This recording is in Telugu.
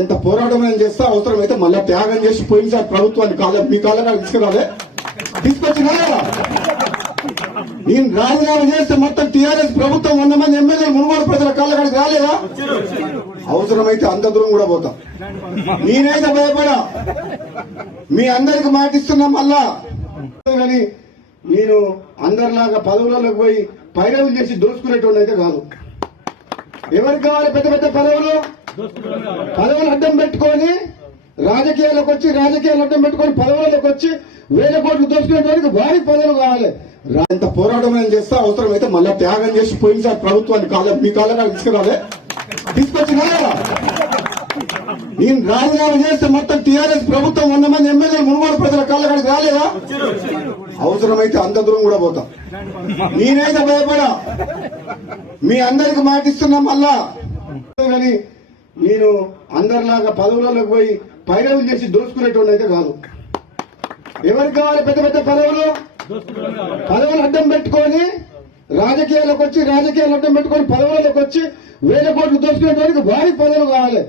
ఎంత పోరాటం నేను చేస్తా అవసరమైతే మళ్ళా త్యాగం చేసి పోయినసారి ప్రభుత్వాన్ని మీ కాళ్ళ తీసుకురాలే తీసుకొచ్చినా నేను రాజీనామా చేస్తే మొత్తం టీఆర్ఎస్ ప్రభుత్వం 100 మంది ఎమ్మెల్యేలు మునుగోడు ప్రజల కాళ్ళ కాడికి రాలేదా? అవసరమైతే అంత దూరం కూడా పోతా. నేనైతే భయపడా, మీ అందరికి మాటిస్తున్నా మళ్ళా. కానీ నేను అందరిలాగా పదవులలోకి పోయి పైరవులు చేసి దోచుకునేటోళ్ళు అయితే కాదు. ఎవరికి కావాలి పెద్ద పెద్ద పదవులు అడ్డం పెట్టుకొని రాజకీయాలు అడ్డం పెట్టుకొని పదవులకు వచ్చి 1000 కోట్లు దోచుకునేటానికి వారి పదవులు కావాలి. ఎంత పోరాటం నేను చేస్తా అవసరమైతే మళ్ళా త్యాగం చేసి పోయినసారి ప్రభుత్వాన్ని మీ కాళ్ళ తీసుకురాలే తీసుకొచ్చినా నేను రాజీనామా చేస్తే మొత్తం టీఆర్ఎస్ ప్రభుత్వం 100 మంది ఎమ్మెల్యేలు మునుగోడు ప్రజల కాళ్ళ కాడికి రాలేదా? అవసరమైతే అంత దూరం కూడా పోతా. నేనైతే భయపడా, మీ అందరికి మాటిస్తున్నా మళ్ళా. కానీ నేను అందరిలాగా పదవులలోకి పోయి పైరవులు చేసి దోచుకునేటోళ్ళు అయితే కాదు. ఎవరికి కావాలి పెద్ద పెద్ద పదవులు అడ్డం పెట్టుకొని రాజకీయాలు అడ్డం పెట్టుకొని పదవులకు వచ్చి 1000 కోట్లు దోచుకునేటానికి వారి పదవులు కావాలి.